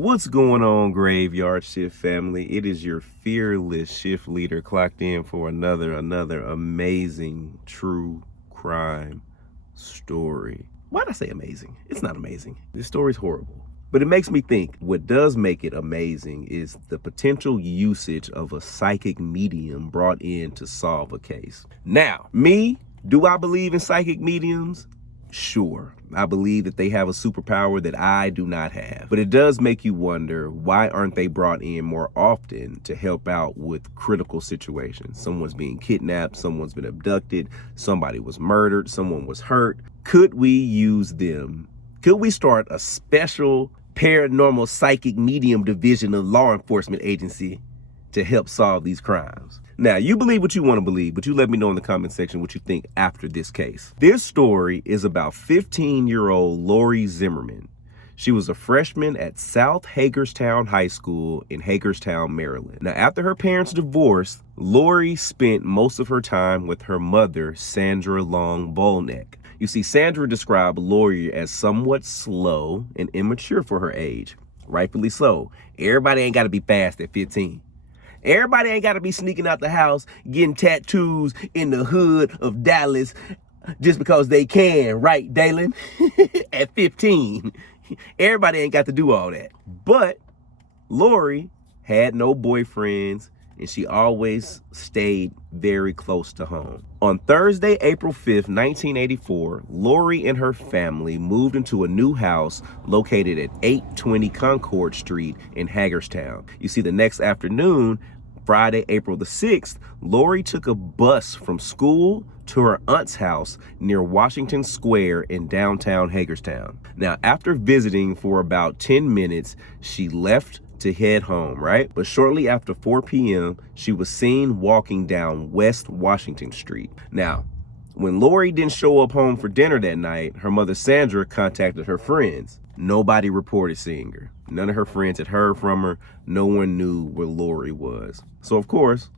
What's going on, Graveyard Shift family? It is your fearless shift leader clocked in for another amazing true crime story. Why'd I say amazing? It's not amazing. This story's horrible. But it makes me think what does make it amazing is the potential usage of a psychic medium brought in to solve a case. Now, do I believe in psychic mediums? Sure, I believe that they have a superpower that I do not have. But it does make you wonder, why aren't they brought in more often to help out with critical situations? Someone's being kidnapped, someone's been abducted, somebody was murdered, someone was hurt. Could we use them? Could we start a special paranormal psychic medium division of law enforcement agency to help solve these crimes? Now, you believe what you want to believe, but you let me know in the comment section what you think after this case. This story is about 15-year-old Lorie Zimmerman. She was a freshman at South Hagerstown High School in Hagerstown, Maryland. Now, after her parents divorced, Lorie spent most of her time with her mother, Sandra Long Bolneck. You see, Sandra described Lorie as somewhat slow and immature for her age. Rightfully so. Everybody ain't got to be fast at 15. Everybody ain't got to be sneaking out the house, getting tattoos in the hood of Dallas just because they can, right, Dalen? At 15. Everybody ain't got to do all that. But Lorie had no boyfriends, and she always stayed very close to home. On Thursday, April 5th, 1984, Lorie and her family moved into a new house located at 820 Concord Street in Hagerstown. You see, the next afternoon, Friday, April the 6th, Lorie took a bus from school to her aunt's house near Washington Square in downtown Hagerstown. Now, after visiting for about 10 minutes, she left to head home, right? But shortly after 4 p.m., she was seen walking down West Washington Street. Now, when Lorie didn't show up home for dinner that night, her mother Sandra contacted her friends. Nobody reported seeing her. None of her friends had heard from her. No one knew where Lorie was. So of course,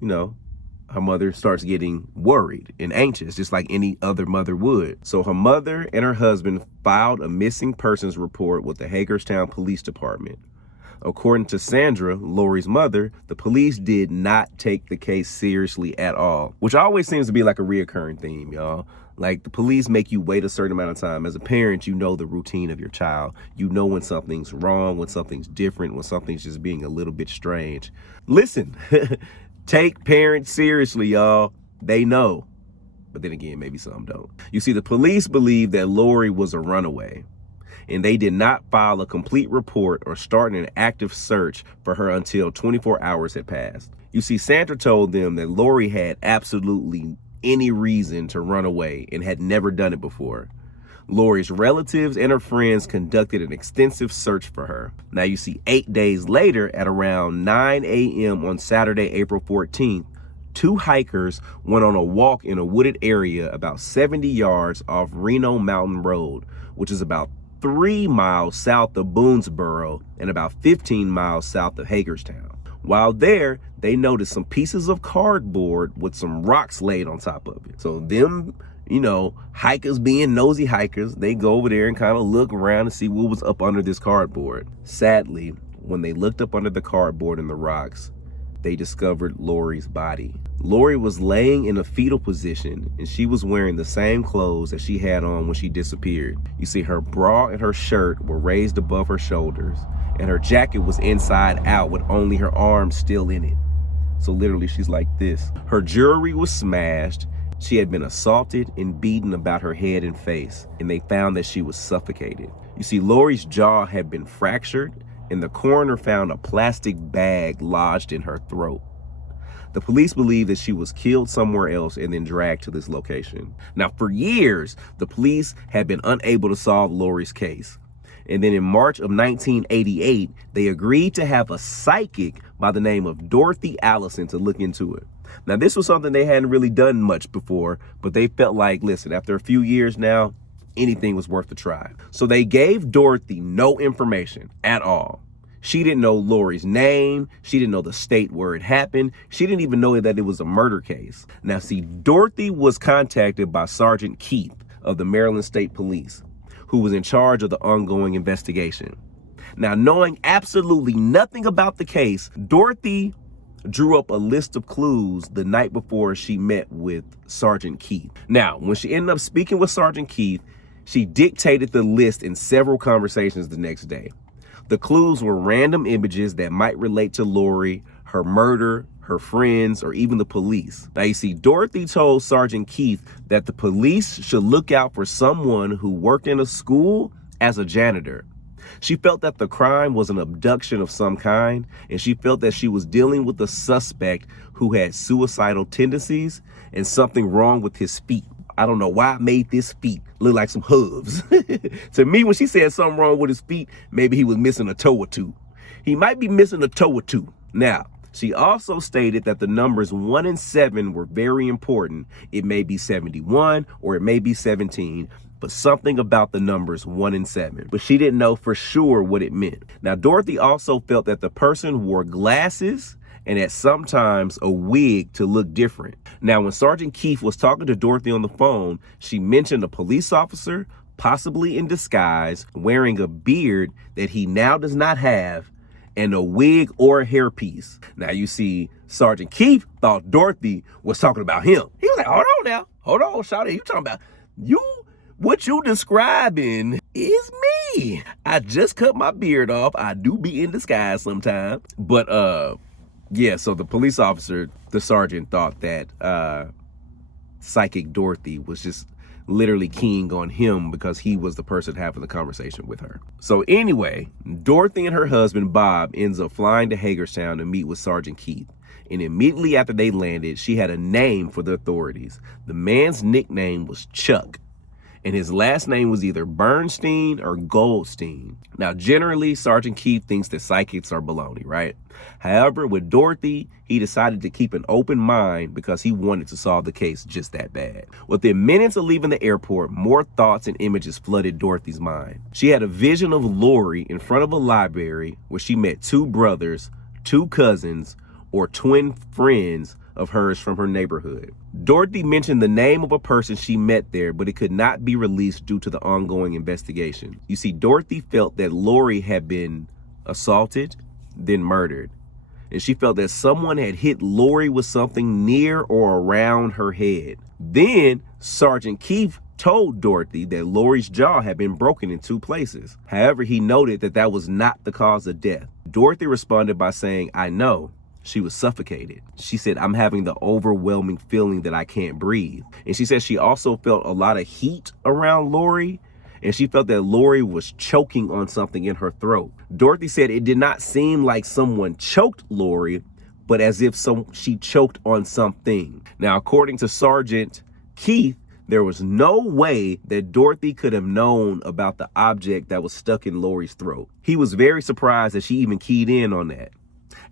her mother starts getting worried and anxious, just like any other mother would. So her mother and her husband filed a missing persons report with the Hagerstown Police Department. According to Sandra, Lorie's mother, the police did not take the case seriously at all, which always seems to be like a reoccurring theme, y'all. Like, the police make you wait a certain amount of time. As a parent, you know the routine of your child. You know when something's wrong, when something's different, when something's just being a little bit strange. Listen, take parents seriously, y'all. They know. But then again, maybe some don't. You see, the police believe that Lorie was a runaway, and they did not file a complete report or start an active search for her until 24 hours had passed. You see, Sandra told them that Lorie had absolutely any reason to run away and had never done it before. Lorie's relatives and her friends conducted an extensive search for her. Now, you see, 8 days later, at around 9 a.m. on Saturday, April 14th, two hikers went on a walk in a wooded area about 70 yards off Reno Mountain Road, which is about 3 miles south of Boonesboro and about 15 miles south of Hagerstown. While there, they noticed some pieces of cardboard with some rocks laid on top of it. So them, hikers being nosy hikers, they go over there and kind of look around and see what was up under this cardboard. Sadly, when they looked up under the cardboard and the rocks, they discovered Lorie's body. Lorie was laying in a fetal position, and she was wearing the same clothes that she had on when she disappeared. You see, her bra and her shirt were raised above her shoulders, and her jacket was inside out with only her arms still in it. So literally, she's like this. Her jewelry was smashed. She had been assaulted and beaten about her head and face, and they found that she was suffocated. You see, Lorie's jaw had been fractured, and the coroner found a plastic bag lodged in her throat. The police believe that she was killed somewhere else and then dragged to this location. Now, for years, the police had been unable to solve Lorie's case. And then in March of 1988, they agreed to have a psychic by the name of Dorothy Allison to look into it. Now, this was something they hadn't really done much before, but they felt like, listen, after a few years now, anything was worth a try. So they gave Dorothy no information at all. She didn't know Lorie's name. She didn't know the state where it happened. She didn't even know that it was a murder case. Now, see, Dorothy was contacted by Sergeant Keith of the Maryland State Police, who was in charge of the ongoing investigation. Now, knowing absolutely nothing about the case, Dorothy drew up a list of clues the night before she met with Sergeant Keith. Now, when she ended up speaking with Sergeant Keith, she dictated the list in several conversations the next day. The clues were random images that might relate to Lorie, her murder, her friends, or even the police. Now, you see, Dorothy told Sergeant Keith that the police should look out for someone who worked in a school as a janitor. She felt that the crime was an abduction of some kind, and she felt that she was dealing with a suspect who had suicidal tendencies and something wrong with his feet. I don't know why I made this feet look like some hooves. To me, when she said something wrong with his feet, maybe he was missing a toe or two. He might be missing a toe or two. Now, she also stated that the numbers 1 and 7 were very important. It may be 71 or it may be 17, but something about the numbers 1 and 7. But she didn't know for sure what it meant. Now, Dorothy also felt that the person wore glasses and at sometimes a wig to look different. Now, when Sergeant Keith was talking to Dorothy on the phone, she mentioned a police officer, possibly in disguise, wearing a beard that he now does not have, and a wig or a hairpiece. Now, you see, Sergeant Keith thought Dorothy was talking about him. He was like, hold on now. Hold on, Shawty. You talking about you? What you describing is me. I just cut my beard off. I do be in disguise sometimes. But, yeah, so the police officer, the sergeant, thought that psychic Dorothy was just literally keying on him because he was the person having the conversation with her. So anyway, Dorothy and her husband, Bob, ends up flying to Hagerstown to meet with Sergeant Keith. And immediately after they landed, she had a name for the authorities. The man's nickname was Chuck, and his last name was either Bernstein or Goldstein. Now, generally, Sergeant Keith thinks that psychics are baloney, right? However, with Dorothy, he decided to keep an open mind because he wanted to solve the case just that bad. Within minutes of leaving the airport, more thoughts and images flooded Dorothy's mind. She had a vision of Lorie in front of a library where she met 2 brothers, 2 cousins, or twin friends of hers from her neighborhood. Dorothy mentioned the name of a person she met there, but it could not be released due to the ongoing investigation. You see, Dorothy felt that Lorie had been assaulted, then murdered. And she felt that someone had hit Lorie with something near or around her head. Then Sergeant Keith told Dorothy that Lorie's jaw had been broken in 2 places. However, he noted that that was not the cause of death. Dorothy responded by saying, "I know." She was suffocated. She said, "I'm having the overwhelming feeling that I can't breathe." And she said she also felt a lot of heat around Lorie, and she felt that Lorie was choking on something in her throat. Dorothy said it did not seem like someone choked Lorie, but as if she choked on something. Now, according to Sergeant Keith, there was no way that Dorothy could have known about the object that was stuck in Lorie's throat. He was very surprised that she even keyed in on that,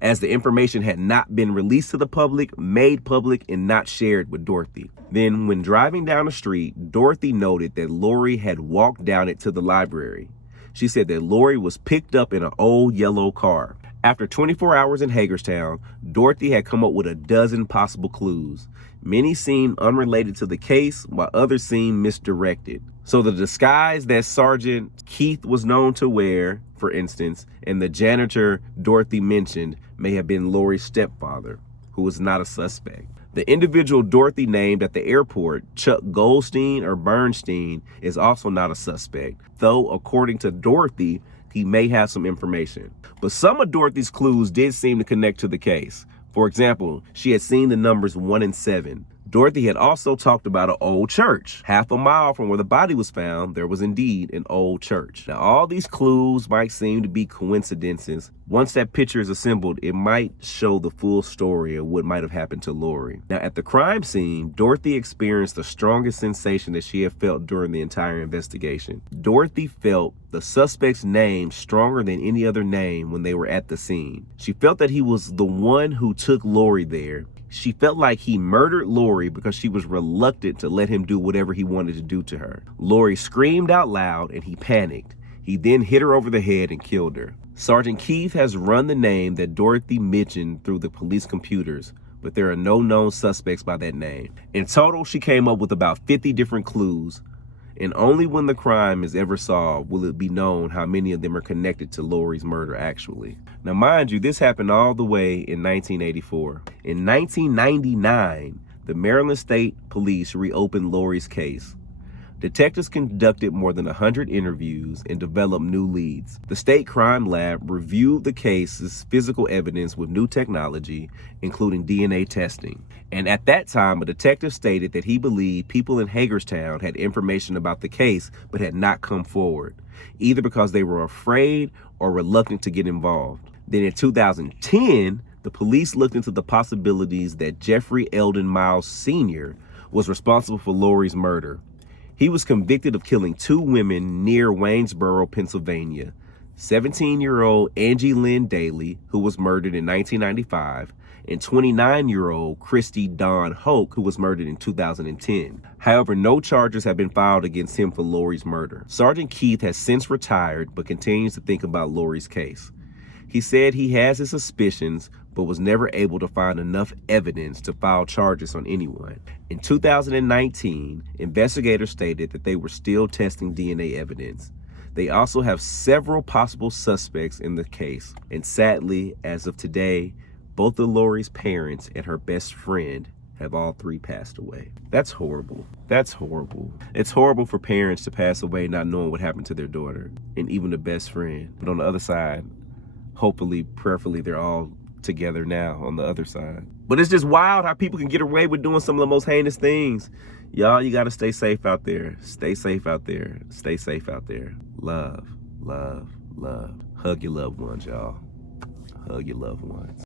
as the information had not been released to the public, made public, and not shared with Dorothy. Then, when driving down the street, Dorothy noted that Lorie had walked down it to the library. She said that Lorie was picked up in an old yellow car. After 24 hours in Hagerstown, Dorothy had come up with a dozen possible clues. Many seemed unrelated to the case, while others seemed misdirected. So the disguise that Sergeant Keith was known to wear, for instance, and the janitor Dorothy mentioned may have been Lorie's stepfather, who was not a suspect. The individual Dorothy named at the airport, Chuck Goldstein or Bernstein, is also not a suspect, though according to Dorothy, he may have some information. But some of Dorothy's clues did seem to connect to the case. For example, she had seen the numbers 1 and 7. Dorothy had also talked about an old church. Half a mile from where the body was found, there was indeed an old church. Now, all these clues might seem to be coincidences. Once that picture is assembled, it might show the full story of what might have happened to Lorie. Now, at the crime scene, Dorothy experienced the strongest sensation that she had felt during the entire investigation. Dorothy felt the suspect's name stronger than any other name when they were at the scene. She felt that he was the one who took Lorie there. She felt like he murdered Lorie because she was reluctant to let him do whatever he wanted to do to her. Lorie screamed out loud and he panicked. He then hit her over the head and killed her. Sergeant Keith has run the name that Dorothy mentioned through the police computers, but there are no known suspects by that name. In total, she came up with about 50 different clues, And only when the crime is ever solved will it be known how many of them are connected to Lorie's murder actually. Now mind you, this happened all the way in 1984. In 1999, the Maryland State Police reopened Lorie's case. Detectives conducted more than 100 interviews and developed new leads. The state crime lab reviewed the case's physical evidence with new technology, including DNA testing. And at that time, a detective stated that he believed people in Hagerstown had information about the case but had not come forward, either because they were afraid or reluctant to get involved. Then in 2010, the police looked into the possibilities that Jeffrey Eldon Miles Sr. was responsible for Lorie's murder. He was convicted of killing 2 women near Waynesboro, Pennsylvania. 17-year-old Angie Lynn Daly, who was murdered in 1995, and 29-year-old Christy Dawn Hoke, who was murdered in 2010. However, no charges have been filed against him for Lorie's murder. Sergeant Keith has since retired, but continues to think about Lorie's case. He said he has his suspicions, but was never able to find enough evidence to file charges on anyone. In 2019, investigators stated that they were still testing DNA evidence. They also have several possible suspects in the case, and sadly, as of today, both of Lorie's parents and her best friend have all 3 passed away. That's horrible. That's horrible. It's horrible for parents to pass away not knowing what happened to their daughter, and even the best friend. But on the other side, hopefully, prayerfully, they're all together now on the other side. But it's just wild how people can get away with doing some of the most heinous things. Y'all, you gotta stay safe out there. Stay safe out there. Stay safe out there. Love, love, love. Hug your loved ones, y'all. Hug your loved ones.